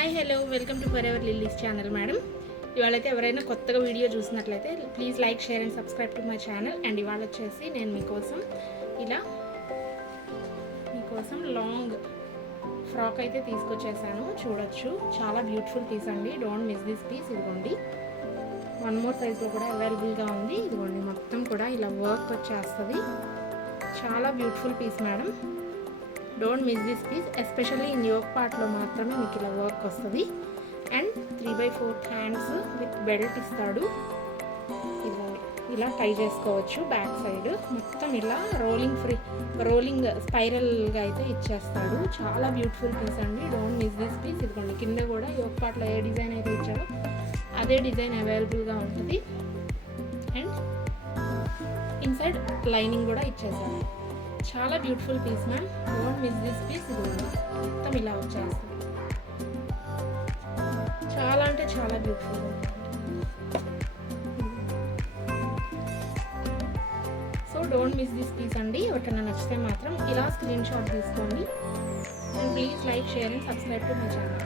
Hi hello welcome to forever lillies channel madam. ఇవాళైతే ఎవరైనా కొత్తగా వీడియో చూసినట్లయితే please like share and subscribe to my channel. And ఇవాళ వచ్చేసి నేను మీకోసం లాంగ్ ఫ్రాక్ అయితే తీసుకొచ్చేసాను. చూడొచ్చు, చాలా బ్యూటిఫుల్ పీస్ అండి. Don't miss this piece. ఇదిగోండి, 1 more సైజ్లో కూడా అవైలబుల్గా ఉంది. ఇదిగోండి, మొత్తం కూడా ఇలా వర్క్ వచ్చేస్తుంది. చాలా beautiful piece madam. Don't miss this piece. Especially in yoke పార్ట్లో మాత్రమే మీకు ఇలా వర్క్ వస్తుంది. అండ్ 3/4 హ్యాండ్స్ విత్ బెల్ట్ ఇస్తాడు. ఇదిగోండి, ఇలా టై చేసుకోవచ్చు. బ్యాక్ సైడ్ మొత్తం ఇలా రోలింగ్ స్పైరల్గా అయితే ఇచ్చేస్తాడు. చాలా బ్యూటిఫుల్ పీస్ అండి. Don't miss this piece. ఇదిగోండి, కింద కూడా యోక్ పార్ట్లో ఏ డిజైన్ అయితే ఇచ్చారో అదే డిజైన్ అవైలబుల్గా ఉంటుంది. అండ్ ఇన్సైడ్ లైనింగ్ కూడా ఇచ్చేసాడు. చాలా beautiful piece ma'am. Don't miss this piece. ఇది మొత్తం ఇలా వచ్చేస్తుంది. చాలా అంటే చాలా beautiful. So don't miss this piece అండి. ఎవరికైనా నచ్చితే మాత్రం ఇలా స్క్రీన్ షాట్ తీసుకోండి. And please like share and subscribe to my channel.